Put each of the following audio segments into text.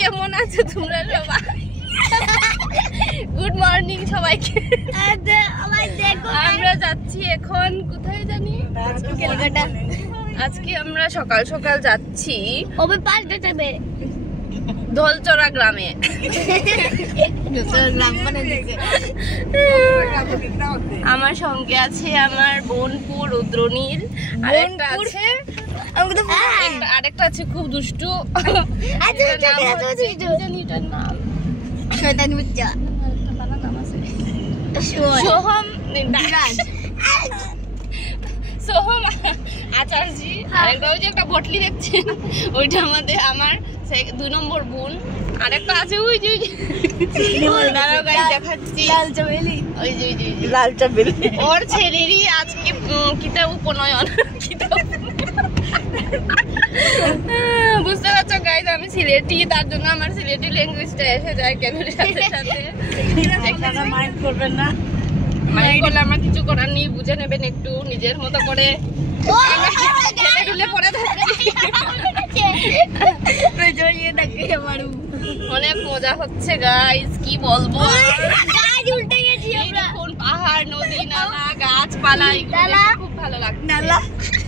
কেমন আছো তোমরা সবাই? গুড মর্নিং সবাইকে। আমরা যাচ্ছি এখন কোথায় জানি, আজকে আমরা সকাল সকাল যাচ্ছি দোলচড়া গ্রামে। আমার সঙ্গে আছে আমার বোনপুর রুদ্রনীল, আরেকটা আছে খুব দুষ্টু, সোহম আচার্যি, আরেকটা ওই যে একটা বটলি দেখছেন ওইটা আমার 2 নম্বর বোন, আরেকটা আছে ওই যে দাঁড়াও গাড়ি দেখাচ্ছি, লাল চাবেলি। ওর ছেলেরই আজকে কিতাব উপনয়ন। বুঝতে পারছো গাইজ, আমি সিলেটি, তার জন্য আমার সিলেটি ল্যাঙ্গুয়েজটা এসে যায় ক্যামেরার সাথে সাথে। মাইন্ড করবেন না, মাইন্ড করলে আমার কিছু করার নেই, বুঝে নেবেন একটু নিজের মতো করে। অনেক মজা হচ্ছে গাইজ, কি বলবো, পাহাড়, নদী, নালা, গাছপালা, খুব ভালো লাগছে।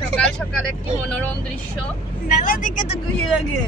সকাল সকাল একটি মনোরম দৃশ্য। নালা দেখে তো খুশি লাগে।